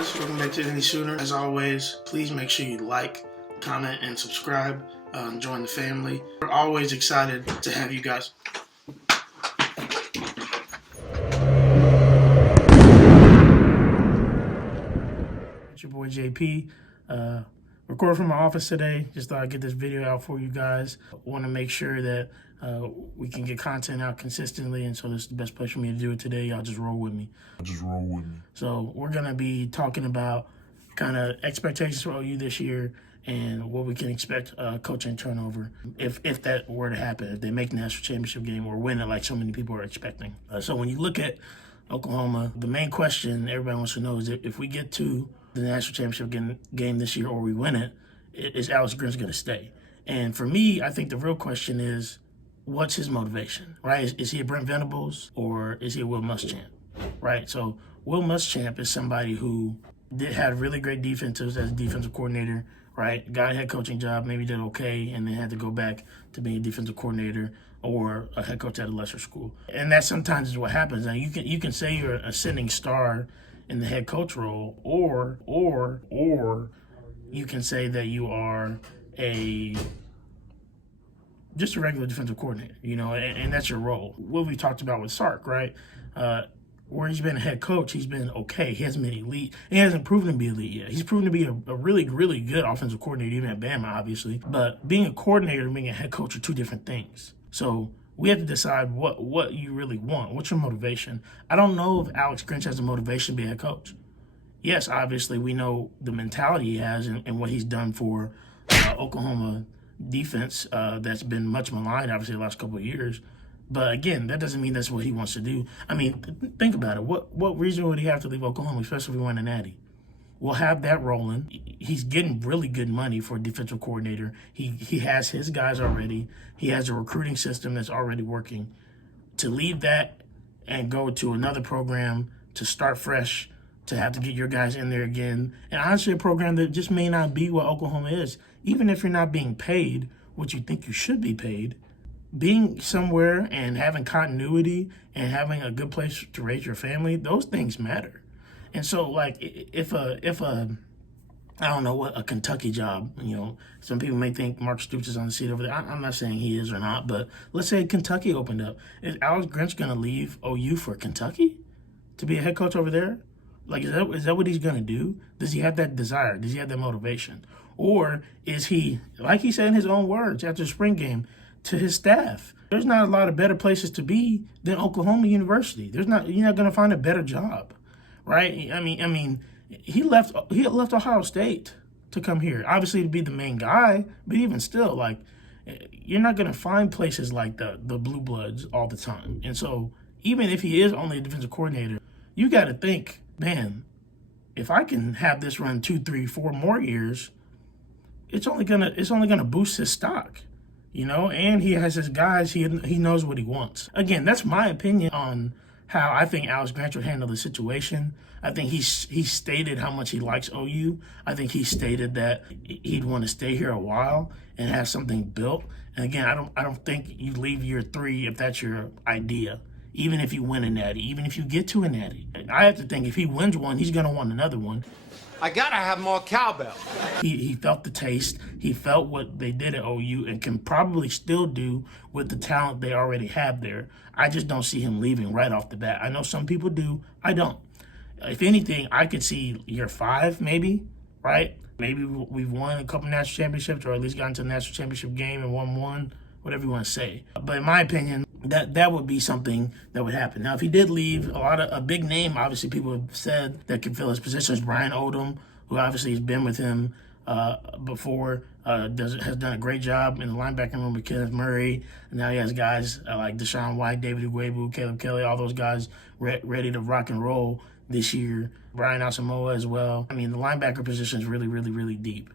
guys, welcome back to Any Sooner. As always, please make sure you like, comment, and subscribe. Join the family. We're always excited to have you guys. It's your boy JP. Recording from my office today. Just thought I'd get this video out for you guys. Want to make sure that we can get content out consistently, and so this is the best place for me to do it today. Y'all just roll with me. So we're gonna be talking about kind of expectations for OU this year and what we can expect coaching turnover if that were to happen, if they make the national championship game or win it like so many people are expecting. So when you look at Oklahoma, the main question everybody wants to know is if we get to the national championship game this year or we win it, is Alex Grinch going to stay? And for me, I think the real question is, what's his motivation, right? Is he a Brent Venables or is he a Will Muschamp, right? So Will Muschamp is somebody who had really great defenses as a defensive coordinator, right? Got a head coaching job, maybe did okay, and then had to go back to being a defensive coordinator or a head coach at a lesser school. And that sometimes is what happens. Now you can say you're an ascending star in the head coach role, or you can say that you are just a regular defensive coordinator, and that's your role. What we talked about with Sark, right? Where he's been a head coach, he's been okay. He hasn't been elite. He hasn't proven to be elite yet. He's proven to be a really, really good offensive coordinator, even at Bama, obviously. But being a coordinator and being a head coach are two different things. So we have to decide what you really want. What's your motivation? I don't know if Alex Grinch has a motivation to be a head coach. Yes, obviously, we know the mentality he has and what he's done for Oklahoma defense that's been much maligned, obviously, the last couple of years. But again, that doesn't mean that's what he wants to do. I mean, think about it. What reason would he have to leave Oklahoma, especially if we win a natty? We'll have that rolling. He's getting really good money for a defensive coordinator. He has his guys already. He has a recruiting system that's already working. To leave that and go to another program, to start fresh, to have to get your guys in there again, and honestly a program that just may not be what Oklahoma is. Even if you're not being paid what you think you should be paid, being somewhere and having continuity and having a good place to raise your family, those things matter. And so, like, if a I don't know what, a Kentucky job, some people may think Mark Stoops is on the seat over there. I'm not saying he is or not, but let's say Kentucky opened up. Is Alex Grinch going to leave OU for Kentucky to be a head coach over there? Like, is that what he's going to do? Does he have that desire? Does he have that motivation? Or is he, like he said in his own words after the spring game, to his staff, there's not a lot of better places to be than Oklahoma University. You're not going to find a better job, right? I mean, he left Ohio State to come here, obviously to be the main guy, but even still, like, you're not going to find places like the Blue Bloods all the time. And so even if he is only a defensive coordinator, you got to think, man, if I can have this run 2, 3, 4 more years, it's only gonna boost his stock. And he has his guys, he knows what he wants. Again, that's my opinion on how I think Alex Grinch would handle the situation. I think he stated how much he likes OU. I think he stated that he'd want to stay here a while and have something built. And again, I don't think you leave year 3 if that's your idea. Even if you win a natty, even if you get to a natty. I have to think if he wins one, he's going to want another one. I gotta have more cowbell. He felt the taste. He felt what they did at OU and can probably still do with the talent they already have there. I just don't see him leaving right off the bat. I know some people do. I don't. If anything, I could see year 5 maybe, right? Maybe we've won a couple national championships or at least gotten to the national championship game and won one, whatever you want to say. But in my opinion, that would be something that would happen. Now, if he did leave, a big name, obviously, people have said that could fill his position is Brian Odom, who obviously has been with him before, has done a great job in the linebacking room with Kenneth Murray. And now he has guys like Deshaun White, David Ugwebu, Caleb Kelly, all those guys ready to rock and roll this year. Brian Asamoah as well. I mean, the linebacker position is really, really, really deep.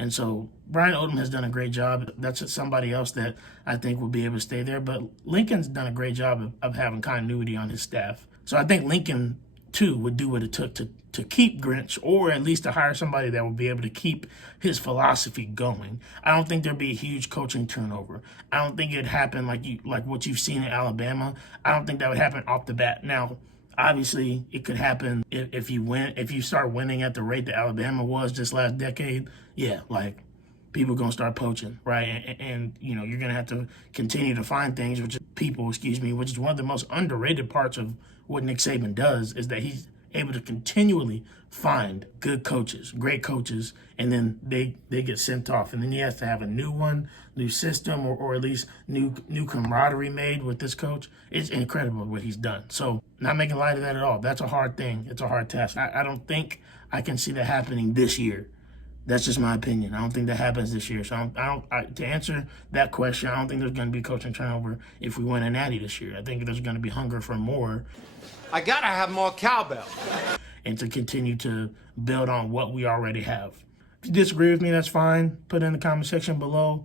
And so Brian Odom has done a great job. That's somebody else that I think will be able to stay there. But Lincoln's done a great job of having continuity on his staff. So I think Lincoln, too, would do what it took to keep Grinch, or at least to hire somebody that would be able to keep his philosophy going. I don't think there'd be a huge coaching turnover. I don't think it'd happen like what you've seen in Alabama. I don't think that would happen off the bat. Now, Obviously, it could happen if you start winning at the rate that Alabama was just last decade. Yeah, like people are gonna start poaching, right? And you know, you're gonna have to continue to find things, which is one of the most underrated parts of what Nick Saban does, is that he's able to continually find good coaches, great coaches, and then they get sent off. And then he has to have a new system, or at least new camaraderie made with this coach. It's incredible what he's done. So not making light of that at all. That's a hard thing. It's a hard task. I don't think I can see that happening this year. That's just my opinion. I don't think that happens this year. So to answer that question, I don't think there's going to be coaching turnover if we win a natty this year. I think there's going to be hunger for more. I gotta have more cowbell. And to continue to build on what we already have. If you disagree with me, that's fine. Put it in the comment section below.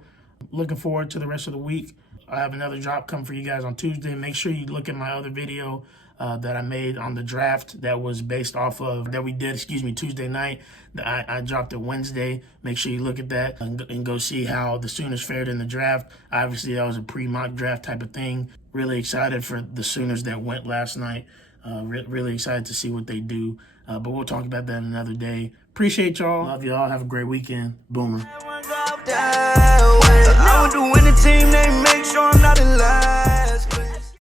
Looking forward to the rest of the week. I have another drop coming for you guys on Tuesday. Make sure you look at my other video that I made on the draft that was based off of, that we did, Tuesday night. I dropped it Wednesday. Make sure you look at that and go see how the Sooners fared in the draft. Obviously, that was a pre-mock draft type of thing. Really excited for the Sooners that went last night. Really excited to see what they do. But we'll talk about that another day. Appreciate y'all. Love y'all. Have a great weekend. Boomer. I want to win the team, they make sure I'm not in line.